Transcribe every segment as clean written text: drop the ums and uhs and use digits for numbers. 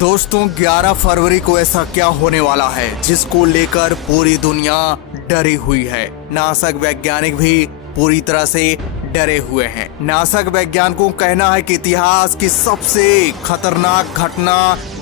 दोस्तों 11 फरवरी को ऐसा क्या होने वाला है जिसको लेकर पूरी दुनिया डरी हुई है। नासा के वैज्ञानिक भी पूरी तरह से डरे हुए हैं। नासा के वैज्ञानिकों का कहना है कि इतिहास की सबसे खतरनाक घटना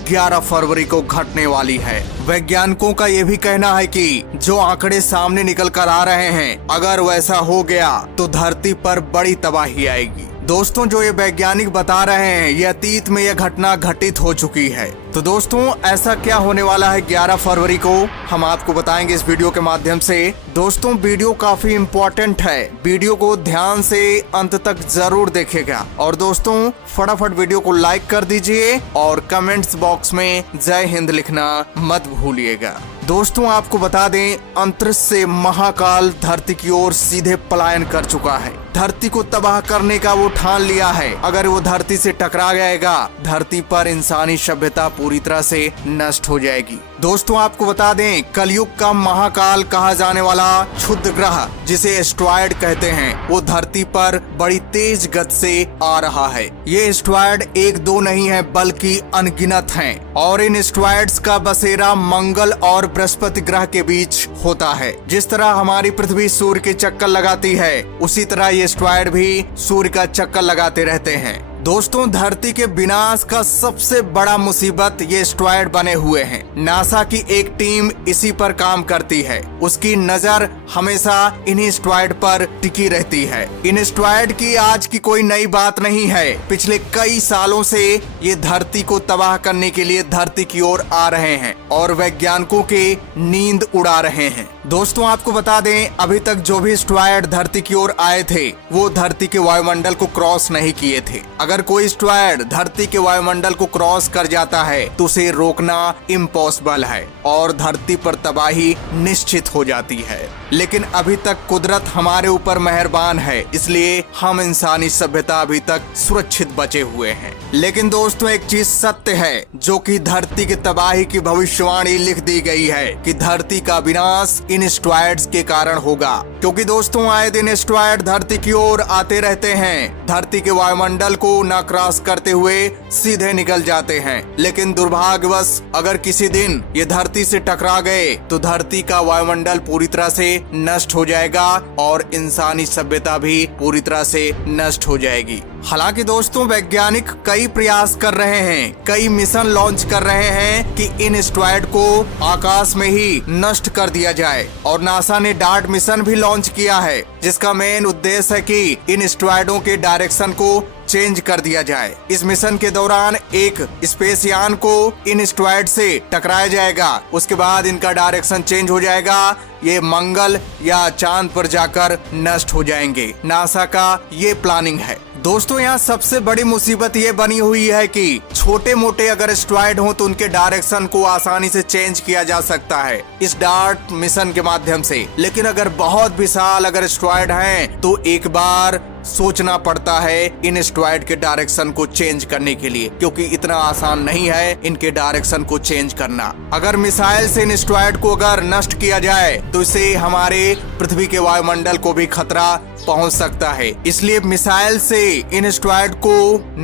11 फरवरी को घटने वाली है। वैज्ञानिकों का यह भी कहना है कि जो आंकड़े सामने निकल कर आ रहे हैं, अगर वैसा हो गया तो धरती पर बड़ी तबाही आएगी। दोस्तों जो ये वैज्ञानिक बता रहे हैं, ये अतीत में यह घटना घटित हो चुकी है। तो दोस्तों ऐसा क्या होने वाला है 11 फरवरी को, हम आपको बताएंगे इस वीडियो के माध्यम से। दोस्तों वीडियो काफी इम्पोर्टेंट है, वीडियो को ध्यान से अंत तक जरूर देखिएगा। और दोस्तों फटाफट वीडियो को लाइक कर दीजिए और कमेंट्स बॉक्स में जय हिंद लिखना मत भूलिएगा। दोस्तों आपको बता दें, अंतरिक्ष से महाकाल धरती की ओर सीधे पलायन कर चुका है। धरती को तबाह करने का वो ठान लिया है। अगर वो धरती से टकरा जाएगा, धरती पर इंसानी सभ्यता पूरी तरह से नष्ट हो जाएगी। दोस्तों आपको बता दें, कलयुग का महाकाल कहा जाने वाला क्षुद्र ग्रह, जिसे एस्ट्रॉयड कहते हैं, वो धरती पर बड़ी तेज गति से आ रहा है। ये एस्ट्रॉयड एक दो नहीं है बल्कि अनगिनत हैं और इन एस्ट्रॉयड्स का बसेरा मंगल और बृहस्पति ग्रह के बीच होता है। जिस तरह हमारी पृथ्वी सूर्य के चक्कर लगाती है, उसी तरह ये एस्ट्रॉयड भी सूर्य का चक्कर लगाते रहते हैं। दोस्तों धरती के विनाश का सबसे बड़ा मुसीबत ये एस्ट्रॉयड बने हुए हैं। नासा की एक टीम इसी पर काम करती है। उसकी नजर हमेशा इन्हीं एस्ट्रॉयड पर टिकी रहती है। इन एस्ट्रॉयड की आज की कोई नई बात नहीं है। पिछले कई सालों से ये धरती को तबाह करने के लिए धरती की ओर आ रहे हैं और वैज्ञानिकों के नींद उड़ा रहे हैं। दोस्तों आपको बता दें, अभी तक जो भी एस्ट्रॉयड धरती की ओर आए थे, वो धरती के वायुमंडल को क्रॉस नहीं किए थे। अगर कोई एस्ट्रॉयड धरती के वायुमंडल को क्रॉस कर जाता है तो उसे रोकना इम्पॉसिबल है और धरती पर तबाही निश्चित हो जाती है। लेकिन अभी तक कुदरत हमारे ऊपर मेहरबान है, इसलिए हम इंसानी सभ्यता अभी तक सुरक्षित बचे हुए हैं। लेकिन दोस्तों एक चीज सत्य है, जो कि धरती की तबाही की भविष्यवाणी लिख दी गई है कि धरती का विनाश इन एस्ट्रॉयड्स के कारण होगा। क्योंकि दोस्तों आए दिन एस्ट्रॉयड धरती की ओर आते रहते हैं, धरती के वायुमंडल को न क्रॉस करते हुए सीधे निकल जाते हैं। लेकिन दुर्भाग्यवश अगर किसी दिन ये धरती से टकरा गए तो धरती का वायुमंडल पूरी तरह से नष्ट हो जाएगा और इंसानी सभ्यता भी पूरी तरह से नष्ट हो जाएगी। हालांकि दोस्तों वैज्ञानिक कई प्रयास कर रहे हैं, कई मिशन लॉन्च कर रहे हैं कि इन एस्ट्रॉयड को आकाश में ही नष्ट कर दिया जाए। और नासा ने डार्ट मिशन भी लॉन्च किया है, जिसका मेन उद्देश्य है कि इन एस्ट्रॉयडों के डायरेक्शन को चेंज कर दिया जाए। इस मिशन के दौरान एक स्पेस यान को इन एस्ट्रॉयड से टकराया जाएगा, उसके बाद इनका डायरेक्शन चेंज हो जाएगा, ये मंगल या चांद पर जाकर नष्ट हो जाएंगे। नासा का ये प्लानिंग है। दोस्तों यहाँ सबसे बड़ी मुसीबत ये बनी हुई है कि छोटे मोटे अगर एस्ट्रॉयड हो तो उनके डायरेक्शन को आसानी से चेंज किया जा सकता है इस डार्ट मिशन के माध्यम से। लेकिन अगर बहुत विशाल अगर एस्ट्रॉयड हैं तो एक बार सोचना पड़ता है इन एस्ट्रॉयड के डायरेक्शन को चेंज करने के लिए, क्योंकि इतना आसान नहीं है इनके डायरेक्शन को चेंज करना। अगर मिसाइल से इन एस्ट्रॉयड को अगर नष्ट किया जाए तो इससे हमारे पृथ्वी के वायुमंडल को भी खतरा पहुंच सकता है। इसलिए मिसाइल से इन एस्ट्रॉयड को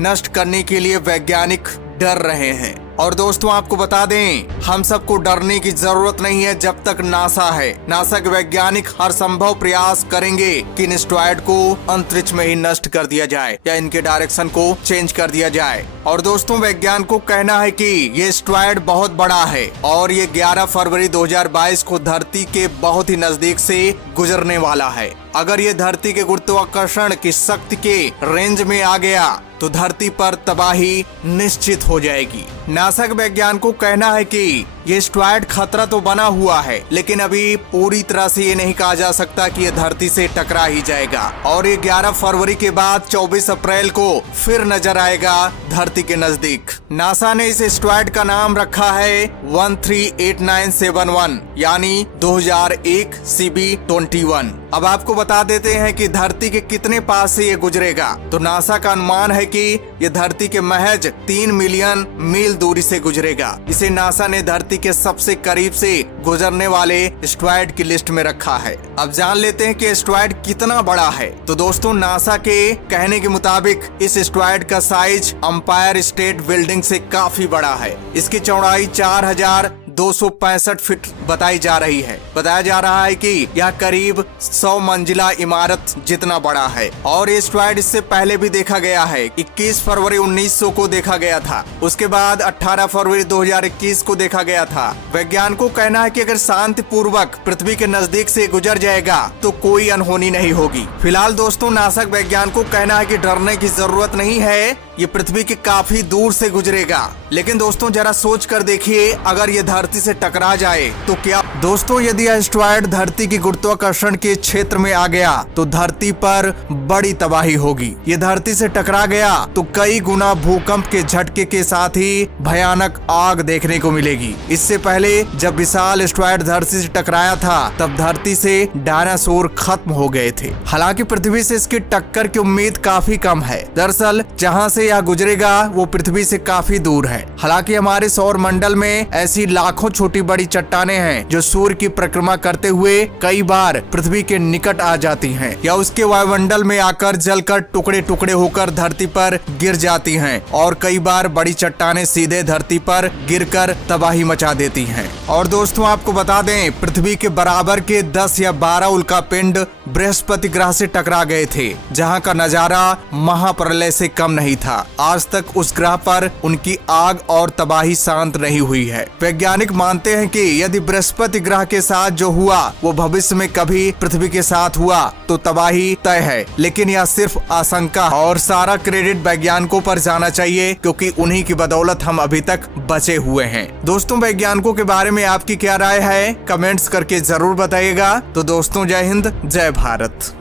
नष्ट करने के लिए वैज्ञानिक डर रहे हैं। और दोस्तों आपको बता दें, हम सबको डरने की जरूरत नहीं है जब तक नासा है। नासा के वैज्ञानिक हर संभव प्रयास करेंगे कि इन एस्ट्रॉयड को अंतरिक्ष में ही नष्ट कर दिया जाए या इनके डायरेक्शन को चेंज कर दिया जाए। और दोस्तों वैज्ञानिकों को कहना है कि ये एस्ट्रॉयड बहुत बड़ा है और ये 11 फरवरी 2022 को धरती के बहुत ही नजदीक से गुजरने वाला है। अगर ये धरती के गुरुत्वाकर्षण की शक्ति के रेंज में आ गया तो धरती पर तबाही निश्चित हो जाएगी। नासा के वैज्ञानिकों को कहना है कि ये एस्ट्रॉयड खतरा तो बना हुआ है, लेकिन अभी पूरी तरह से ये नहीं कहा जा सकता कि ये धरती से टकरा ही जाएगा। और ये 11 फरवरी के बाद 24 अप्रैल को फिर नजर आएगा धरती के नजदीक। नासा ने इस एस्ट्रॉयड का नाम रखा है 138971 यानी 2001 CB21। अब आपको बता देते हैं कि धरती के कितने पास से ये गुजरेगा। तो नासा का अनुमान है कि ये धरती के महज 3 मिलियन मील दूरी से गुजरेगा। इसे नासा ने धरती के सबसे करीब से गुजरने वाले एस्टेरॉयड की लिस्ट में रखा है। अब जान लेते हैं कि एस्टेरॉयड कितना बड़ा है। तो दोस्तों, नासा के कहने के मुताबिक इस एस्टेरॉयड का साइज एम्पायर स्टेट बिल्डिंग से काफी बड़ा है। इसकी चौड़ाई 4265 फीट बताई जा रही है। बताया जा रहा है कि यह करीब 100 मंजिला इमारत जितना बड़ा है। और एस्टेरॉयड इससे पहले भी देखा गया है। 21 फरवरी 1900 को देखा गया था। उसके बाद 18 फरवरी 2021 को देखा गया था। वैज्ञानिकों को कहना है कि अगर शांति पूर्वक पृथ्वी के नजदीक से गुजर जाएगा तो कोई अनहोनी नहीं होगी। फिलहाल दोस्तों, नासा वैज्ञानिकों को कहना है कि डरने की जरूरत नहीं है, ये पृथ्वी के काफी दूर से गुजरेगा। लेकिन दोस्तों, जरा सोच कर देखिए, अगर ये धरती से टकरा जाए तो क्या। दोस्तों, यदि एस्टेरॉयड धरती की गुरुत्वाकर्षण के क्षेत्र में आ गया तो धरती पर बड़ी तबाही होगी। ये धरती से टकरा गया तो कई गुना भूकंप के झटके के साथ ही भयानक आग देखने को मिलेगी। इससे पहले जब विशाल एस्टेरॉयड धरती से टकराया था तब धरती से डायनासोर खत्म हो गए थे। हालांकि पृथ्वी से इसकी टक्कर की उम्मीद काफी कम है। दरअसल जहाँ से यह गुजरेगा वो पृथ्वी से काफी दूर है। हालांकि हमारे सौर मंडल में ऐसी लाखों छोटी बड़ी चट्टानें हैं जो सूर्य की परिक्रमा करते हुए कई बार पृथ्वी के निकट आ जाती हैं या उसके वायुमंडल में आकर जलकर टुकड़े टुकड़े होकर धरती पर गिर जाती हैं। और कई बार बड़ी चट्टानें सीधे धरती पर गिरकर तबाही मचा देती हैं। और दोस्तों, आपको बता दें, पृथ्वी के बराबर के 10 या 12 उल्कापिंड बृहस्पति ग्रह से टकरा गए थे, जहां का नजारा महाप्रलय से कम नहीं था। आज तक उस ग्रह पर उनकी आग और तबाही शांत नहीं हुई है। वैज्ञानिक मानते हैं कि यदि बृहस्पति ग्रह के साथ जो हुआ वो भविष्य में कभी पृथ्वी के साथ हुआ तो तबाही तय है। लेकिन यह सिर्फ आशंका और सारा क्रेडिट वैज्ञानिकों पर जाना चाहिए, क्योंकि उन्हीं की बदौलत हम अभी तक बचे हुए हैं। दोस्तों, वैज्ञानिकों के बारे में आपकी क्या राय है, कमेंट्स करके जरूर बताइएगा। तो दोस्तों, जय हिंद, जय भारत।